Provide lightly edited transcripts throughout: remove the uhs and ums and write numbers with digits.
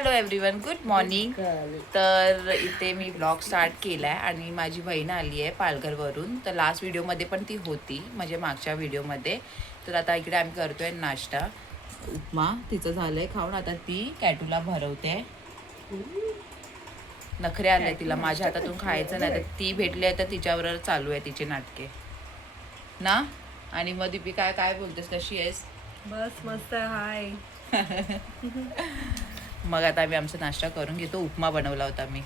Hello everyone, good morning. तर इथे मी blog start केला आहे आणि माझी बहीण आली आहे पालघरवरून. तर लास्ट व्हिडिओमध्ये पण ती होती, म्हणजे मागच्या व्हिडिओमध्ये. तर आता इकडे आम्ही करतोय नाश्ता, उपमा. तिचं झालंय खाऊन, आता ती कॅटूला भरवते. नखरे आले तिला, माझ्या हातातून खायचं नाही. तर ती भेटली आहे तर तिच्यावर चालू आहे तिची नाटके ना. आणि मग दीपिका काय बोलतेस, कशी आहेस? बस मस्त. हाय. मग आता आम्ही आमचा नाश्ता करून घेतो. उपमा बनवला होता मी.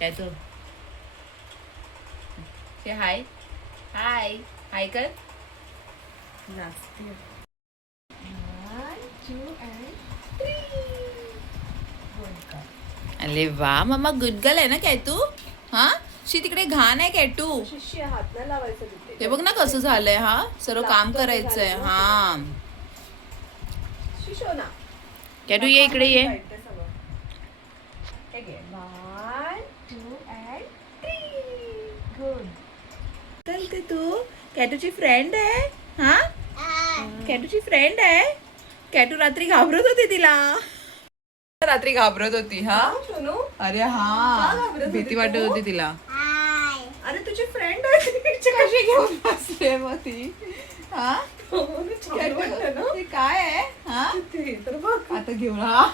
काय तो हाय हाय हाय कर. अरे वा मम्मा, गुड गर्ल आहे ना काय तू? हा शी तिकडे घाण आहे कॅटू. हात नाही लावायचं तिथे. हे बघ ना कसं झालंय. हा सर्व काम करायचंय. हा शिशोना कॅटू ये इकडे ये. चलते तू कॅटूची फ्रेंड आहे. हा कॅटूची फ्रेंड आहे. कॅटू रात्री घाबरत होती तिला. रात्री घाबरत होती. हा सोनू. अरे हा भीती वाटत होती तिला. अरे तुझी फ्रेंड आहे. कशी घेऊन बसले मग ती. हा ते काय आहे. हा तर बघ आता घेऊन. हा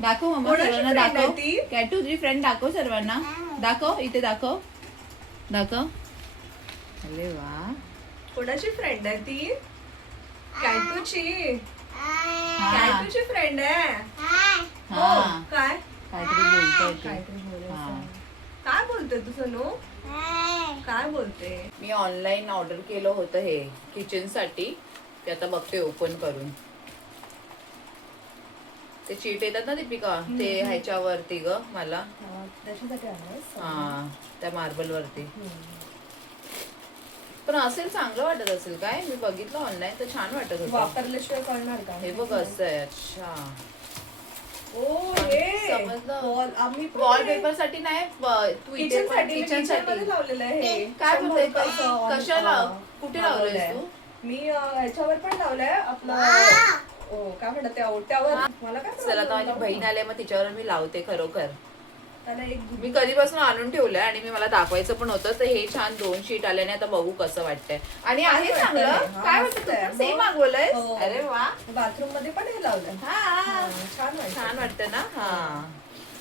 दाखव मम्मा सर्वांना, दाखव कॅटू तुझी फ्रेंड, दाखव सर्वांना. दाखव इथे, दाखव दाखव. अरे वा, कोणाची फ्रेंड आहे ती? कॅटूची. कॅटूची फ्रेंड आहे. हा काय काहीतरी बोलतोय ती. काहीतरी बोलायचं. हा. काय बोलतोय तू सोनू? काय बोलते? मी ऑनलाईन ऑर्डर केलं होतं हे किचन साठी. ते आता बघते ओपन करून. ते चीट येतात ना दीपिका, ते ह्याच्यावरती ग मला. त्याच्यासाठी आणलंस? हा त्या मार्बल वरती. पण असेल, चांगलं वाटत असेल काय. मी बघितलं ऑनलाईन तर छान वाटत होतं. वापरल्याशिवाय कळणार का? हे बघ असं आहे. अच्छा समजलं. आम्ही वॉलपेपर साठी नाही, तू इथे किचन साठी लावलेलं आहे हे. काय बोलते, 100 रुपयाचं कशाला, कुठे लावलंय तू? मी ह्याच्यावर पण लावलंय आपलं. काय म्हणतात त्या ओट्यावर. मला काय चला आता माझी बहीण आले, मग तिच्यावर मी लावते. खरोखर त्याला एक मी कधीपासून आणून ठेवलंय आणि मी मला दाखवायचं पण होतं. तर हे छान 2 शीट आल्याने आता बघू कसं वाटतंय. आणि आहे चांगलं. काय वाटतं, सेम मागवलंय. अरे वा, बाथरूम मध्ये पण हे लावलंय. हा छान वाटतं ना. हा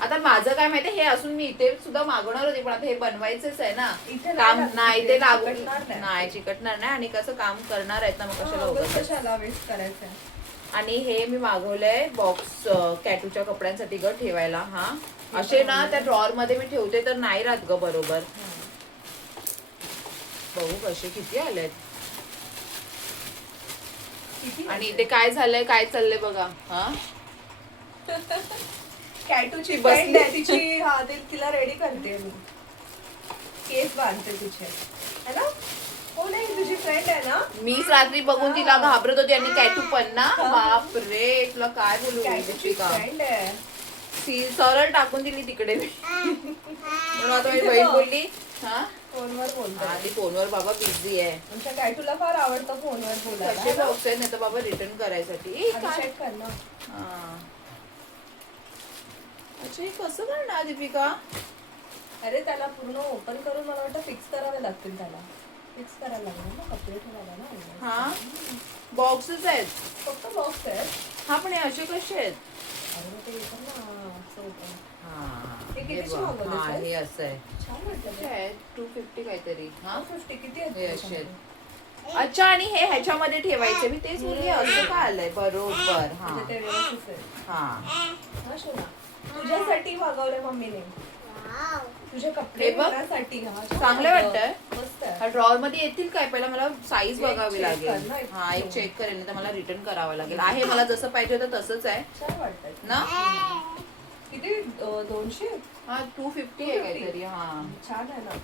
आता माझं काय माहितीये, हे असून मी इथे सुद्धा मागवणार होते, पण आता हे बनवायचंच आहे ना. इथे काम नाही ते लागू चिकटणार नाही, चिकटणार नाही. आणि कसं काम करणार आहेत ना, मग कशाला वेस्ट करायचं. आणि हे मी मागवलंय बॉक्स कॅटूच्या कपड्यांसाठी ग ठेवायला. हा असे ना त्या ड्रॉअर मध्ये मी ठेवते तर नाही राहत ग बरोबर. बघू कसे किती आलेत. आणि इथे काय झालंय, काय चाललंय बघा. हा कॅटूची फ्रेंड आहे तिची. हा तिला रेडी करते मी. केस बांधते तिचे, है ना. कोण आहे तुझी फ्रेंड आहे ना? मीच रात्री बघून तिला घाबरत होती. आणि कॅटू पण ना. बाप रे, तुला काय बोलू. फ्रेंड आहे. सरळ टाकून दिली तिकडे मी. म्हणून आता माझी बहीण बोलली. हा फोनवर बोलतो. आधी फोनवर बाबा बिझी आहे. आमच्या कॅटूला फार आवडतं फोनवर बोलायला. कसे बॉक्स आहेत, नाही तर बाबा रिटर्न करायसाठी. चेक कर ना. अच्छा, हे कसं करणार दीपिका? अरे त्याला पूर्ण ओपन करून मला वाटतं फिक्स करावे लागतील. त्याला फिक्स करायला लागणार ना, कपडे ठेवायला ना. हा बॉक्सच आहेत, फक्त बॉक्स आहेत. हा पण हे असे कसे आहेत? अरे ते येतं ना असं ओपन. हे कितीची मागवलीस? हा हे असं आहे. छान वाटलं ते. आहे 250 काहीतरी. हा 250 किती आहेत हे असे आहेत. अच्छा, आणि हे ह्याच्यामध्ये ठेवायचे. मी तेच बोलली असं का आलंय बरोबर. हा ते व्यवस्थित आहे. हा हा शोना, तुझ्यासाठी मागवलंय मम्मीने. तुझे कपडे घालण्यासाठी. चांगलं वाटतंय. मस्त आहे. हा ड्रॉअर मध्ये येतील काय, पहिला मला साईज बघावी check लागेल. कर ना. हा एक चेक करेल, नाही तर मला रिटर्न करावं लागेल. आहे मला जसं पाहिजे होतं तसंच आहे छान वाटतंय ना. किती 200? हा 250 आहे काहीतरी. हा छान आहे ना.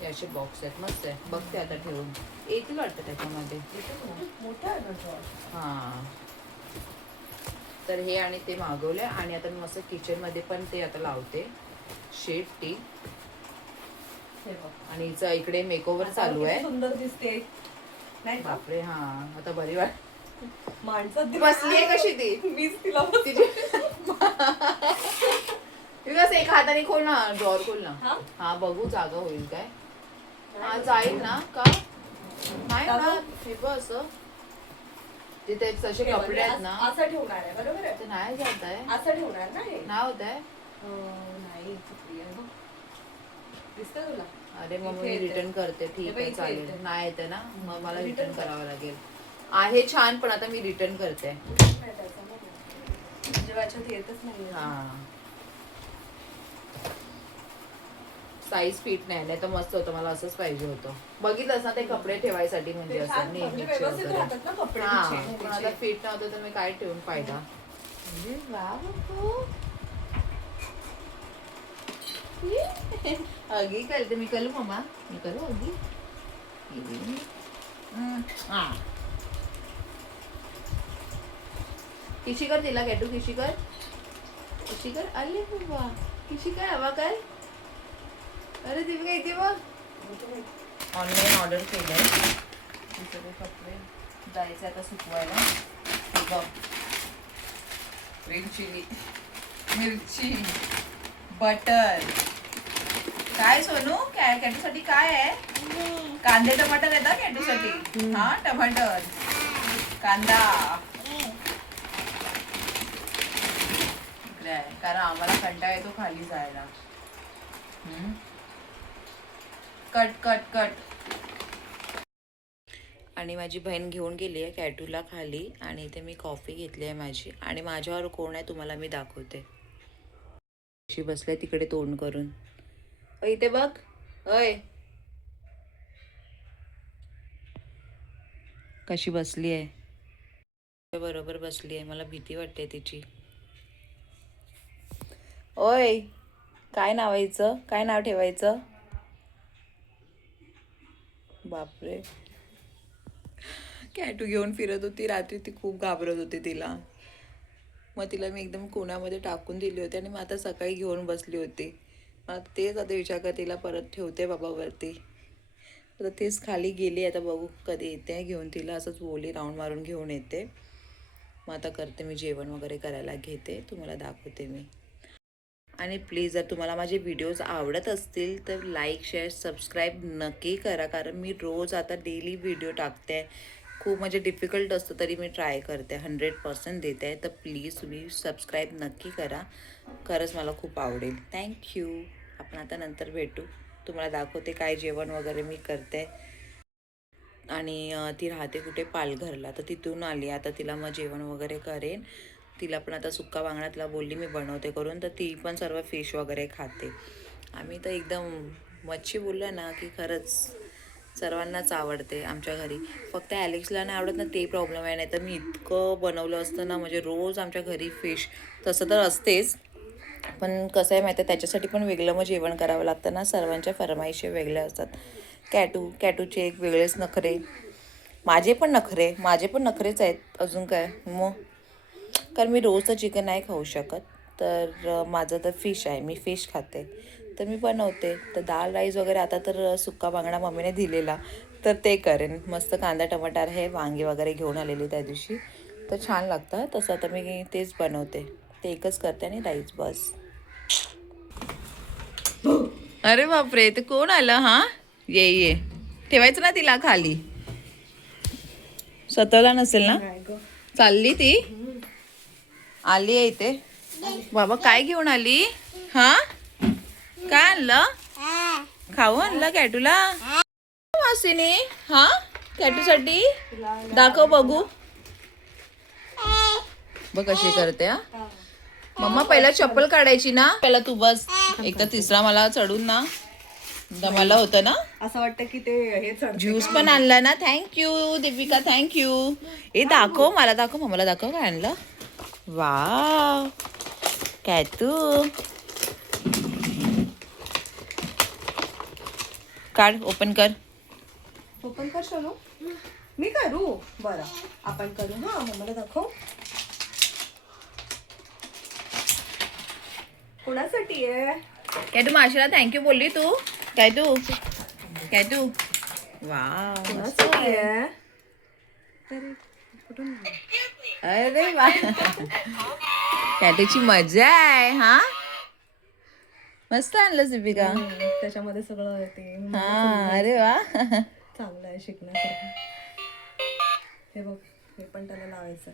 हे असे बॉक्स आहेत, मस्त आहे. बघते आता ठेवून. येतील वाटतं त्याच्यामध्ये. मोठा आहे ना ड्रॉअर. हा तर हे आणि ते मागवले. आणि आता मी मस्त किचन मध्ये पण ते आता लावते शेड टी. हे बघ. आणि हिचं इकडे मेकओव्हर चालू आहे. सुंदर दिसते. नाही का? बापरे हा आता बरी वाट माणसात बसलीये कशी ती मीच तिला तिची ती कसं एका हाताने खोल ना ड्रॉर खोल ना. हा? हा बघू जागा होईल काय. हा जाईल ना का नाही होणार हे बघ असं तिथे तसे कपडे आहेत ना असं ठेवणार आहे बरोबर आहे ते नाही जात आहे असं ठेवणार ना हे नाही होत आहे. नाही चुकली आहे बघ. दिसतंय तुला अरे मग इथे मी येते. रिटर्न करते हे ठीक बघ, आहे इथे चालेल येते. नाही येते ना मग मला Return रिटर्न कर. करावं लागेल. आहे छान पण आता मी रिटर्न करते. नाही त्याचं नाही. म्हणजे माझ्यात येतच नाही हा साईज फिट नाही तर मस्त होतं मला असंच पाहिजे होतं. बघितलंस ना ते कपडे ठेवायसाठी म्हणजे ते असं छान म्हणजे नेहमीचे व्यवस्थित वगैरे. राहतात ना कपडे हा तिचे, पण आता फिट नव्हतं तर मी काय ठेवून फायदा. म्हणजे वा बापू. अगी करते मी करू मम्मा मी करू अगी हा किशी कर तिला कॅटू किशी कर आले बाबा किशी कर हवा कर. अरे ती काय इथे बघ ऑनलाईन ऑर्डर केलंय सगळे कपडे जायचे आता सुकवायला. हे बघ ग्रीन चिली मिरची बटर काय सोनू कॅटूसाठी काय आहे. कांदे टमाटर आहे ना कॅटूसाठी. हा टमाटर कांदा इकडे आहे कारण आम्हाला कंटाळा येतो खाली जायला. Cut cut cut. आणि माझी बहीण घेऊन गेली आहे कॅटूला खाली आणि इथे मी कॉफी घेतली आहे माझी आणि माझ्यावर कोण आहे तुम्हाला मी दाखवते. कशी बसले तिकडे तोंड करून. इथे बघ अय कशी बसली आहे बरोबर बसली आहे. मला भीती वाटते तिची. ओय काय नाव आहे हिचं काय नाव ठेवायचं. बापरे कॅटू घेऊन फिरत होती रात्री. ती खूप घाबरत होती तिला. मग तिला मी एकदम कोणामध्ये टाकून दिली होती आणि मग आता सकाळी घेऊन बसली होती. मग तेच आता विचार कर तिला परत ठेवते बाबा वरती. आता तेच खाली गेली आता बघू कधी येते घेऊन तिला. असंच बोली राऊंड मारून घेऊन येते. मग आता करते मी जेवण वगैरे करायला घेते तुम्हाला दाखवते मी. आणि प्लीज जर तुम्हाला माझे व्हिडिओज आवडत असतील तर लाईक शेअर सबस्क्राईब नक्की करा कारण मी रोज आता डेली व्हिडिओ टाकते. खूप म्हणजे डिफिकल्ट असतं तरी मी ट्राय करते 100% देते आहे. तर प्लीज तुम्ही सबस्क्राईब नक्की करा. खरंच मला खूप आवडेल. थँक्यू. आपण आता नंतर भेटू. तुम्हाला दाखवते काय जेवण वगैरे मी करते. आणि ती राहते कुठे पालघरला तर तिथून आली आता तिला मग जेवण वगैरे करेन. तिला पण आता सुक्का बांगडा तिला बोलली मी बनवते करून तर ती पण सर्व फिश वगैरे खाते. आम्ही तर एकदम मच्छी बोललं ना की खरंच सर्वांनाच आवडते आमच्या घरी. फक्त ॲलेक्सला नाही आवडत ना ते प्रॉब्लेम आहे. नाही तर मी इतकं बनवलं असतं ना म्हणजे रोज आमच्या घरी फिश तसं तर असतेच. पण कसं आहे माहिती आहे त्याच्यासाठी पण वेगळं मग जेवण करावं लागतं ना. सर्वांच्या फरमाईशी वेगळ्या असतात. कॅटूचे एक वेगळेच नखरे. माझे पण नखरेच आहेत अजून काय मग. कारण मी रोज तर चिकन नाही खाऊ शकत. तर माझं तर फिश आहे मी फिश खाते तर मी बनवते. तर दाल राईस वगैरे आता तर सुक्का बांगडा मम्मीने दिलेला तर ते करेन. मस्त कांदा टमाटर आहे वांगी वगैरे घेऊन आलेली त्या दिवशी तर छान लागतं. तसं आता मी तेच बनवते. ते एकच करते आणि राईस बस. अरे बापरे ते कोण आलं. हा ये ठेवायचं ना तिला खाली. स्वतःला नसेल ना चालली ती. आली आहे इथे बाबा काय घेऊन आली. हा काय आणलं खाऊ आणलं कॅटूला मासीने. हा कॅटूसाठी दाखव बघू. बघ कशी करते. हा मम्मा पहिला चप्पल काढायची ना. पहिला तू बस एक तर तिसरा मला चढून ना दमाला होतं ना. असं वाटतं की ते हे ज्यूस पण आणला ना. Thank you Deepika thank you. हे दाखव मला दाखव मम्माला दाखव काय आणलं. वाव कॅटू काढ ओपन कर. ओपन कर शोनू. मी करू बरं आपण करू. हा मला दाखव कोणासाठी आहे. कॅटू माशीला थँक्यू बोलली तू. कॅटू वाव कोणासाठी आहे. तरी कुठून अरे वा कॅटूची मजा आहे हा. मस्त आणलं दीपिका. त्याच्यामध्ये सगळं ते हा अरे वा चांगलं आहे शिकण्यासारखं. हे बघ हे पण त्याला लावायचं.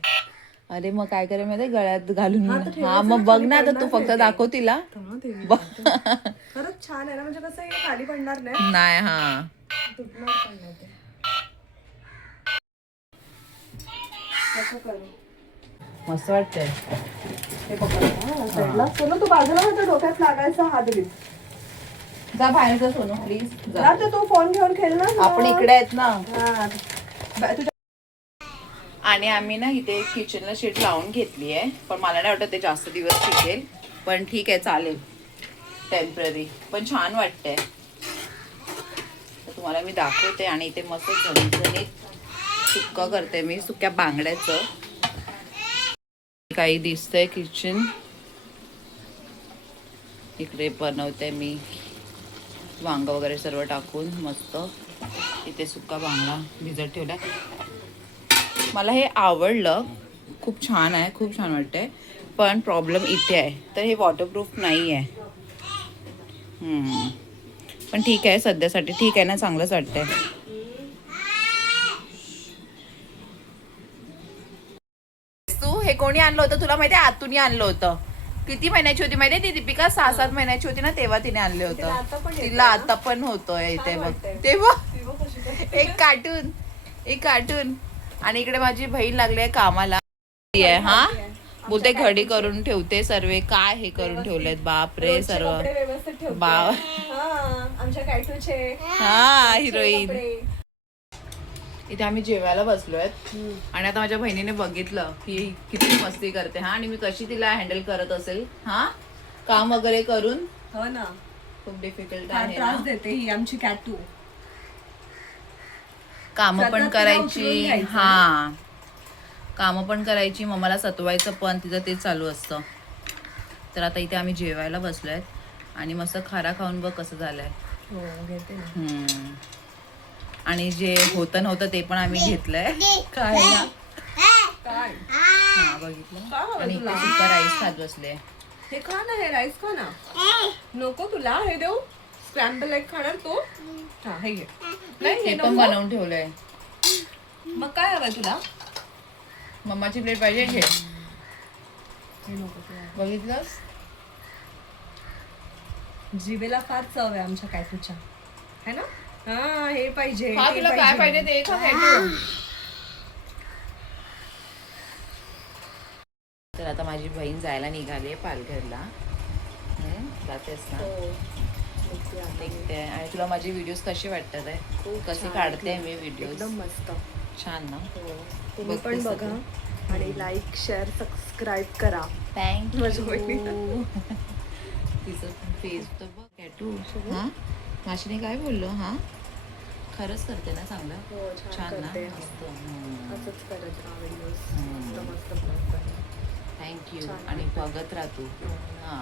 अरे मग काय करेल माहिती गळ्यात घालून. तर हा ठेवायचं मग ना, बघ खाली ना आता तू पडणार फक्त नाही ते. दाखव तिला. खरंच छान आहे ना म्हणजे कसं हे खाली पडणार नाही नाही हा तुटणार पण नाही ते. कसं करू मस्त वाटतंय. हे पकडा सोनू तू बाजूला होता डोक्यात लागायचा हात घे. जा बाहेर जा सोनू प्लीज जा. जा तर तू फोन घेऊन खेळ ना. आपण इकडे आहेत ना. हा. तुझ्या आणि आम्ही ना इथे किचनला शीट लावून घेतली आहे पण मला नाही वाटत ते जास्त दिवस टिकेल पण ठीक आहे चालेल टेम्पररी पण छान वाटतंय. तर तुम्हाला मी दाखवते आणि इथे मस्त झणझणीत सुक्का करते मी सुक्या बांगड्याचं. काही दिसतंय किचन इकडे बनवते मी वांग वगैरे सर्व टाकून मस्त. इथे सुक्का बांगडा भिजत ठेवला. मला हे आवडलं खूप छान आहे खूप छान वाटतंय पण प्रॉब्लेम इथे आहे तर हे वॉटरप्रूफ नाही आहे. पण ठीक आहे सध्यासाठी ठीक आहे ना चांगलंच वाटतंय. तू हे कोणी आणलं होतं तुला माहिती आहे आतून आणलं होतं. किती महिन्याची होती माहिती ती दीपिका 6-7 महिन्याची होती ना तेव्हा तिने आणले होतं. तिला आता पण होतोय इथे बघ ते बघ एक कार्टून आणि इकडे माझी बहीण लागली आहे कामाला हा बोलते घडी करून ठेवते सर्व काय हे करून ठेवलेत बापरे सर्व बा आमच्या कॅटूचे हा हिरोईन. इथे आम्ही जेवायला बसलोय आणि आता माझ्या बहिणीने बघितलं की किती मस्ती करते हा आणि मी कशी तिला हँडल करत असेल हा काम वगैरे करून. हो ना खूप डिफिकल्ट फार आहे त्रास ना. देते ही आमची कॅटू. काम पण सतत तिला करायची उचलून घ्यायचं हा काम पण करायची मम्माला सतवायचं पण तिचं तेच चालू असतं. तर आता इथे आम्ही जेवायला बसलोय आणि मस्त खारा खाऊन बघ कसं झालंय. हो घेते ना. आणि जे होतं नव्हतं ते पण आम्ही घेतलंय खायला. काय हा बघितलं आणि इथे सुद्धा राईस खात बसले. हे खा ना हे राईस खा ना. नको तुला हे देऊ स्क्रॅम्बल एग खाणार तू. हा हे घे. नाही ते हे पण नको. बनवून ठेवलंय. मग काय हवंय तुला. मम्माची प्लेट पाहिजे घे. हे नको तुला. बघितलंस जिभेला फार चव आहे आमच्या कॅटूच्या है ना. हा हे पाहिजे हा ते तुला काय पाहिजे ते खा कॅटू. तर आता माझी बहीण जायला निघाली आहे पालघरला. जातेस ना निघते. आणि तुला माझे व्हिडिओज कसे वाटतात आहे खूप कसे छान काढते वाटलं. मी व्हिडिओज एकदम मस्त छान ना. तुम्ही पण बघतेस ना बघा आणि लाईक शेअर सबस्क्राईब करा. थँक्यू. तिचं फेस तर बघ कॅटू हा माशीने काय बोललो हा खरंच करते ना चांगलं. हो छान ना करते. मस्त. असंच करत राहा व्हिडिओज मस्त मस्त. थँक्यू छान आणि बघत राहा तू. हा